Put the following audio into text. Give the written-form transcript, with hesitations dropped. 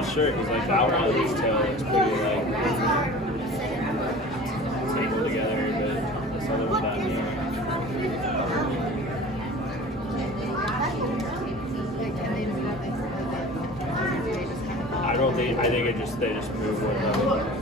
not sure because like the outline of his tail looks pretty like tangled together, but this other one that I don't think. I think they just move with them.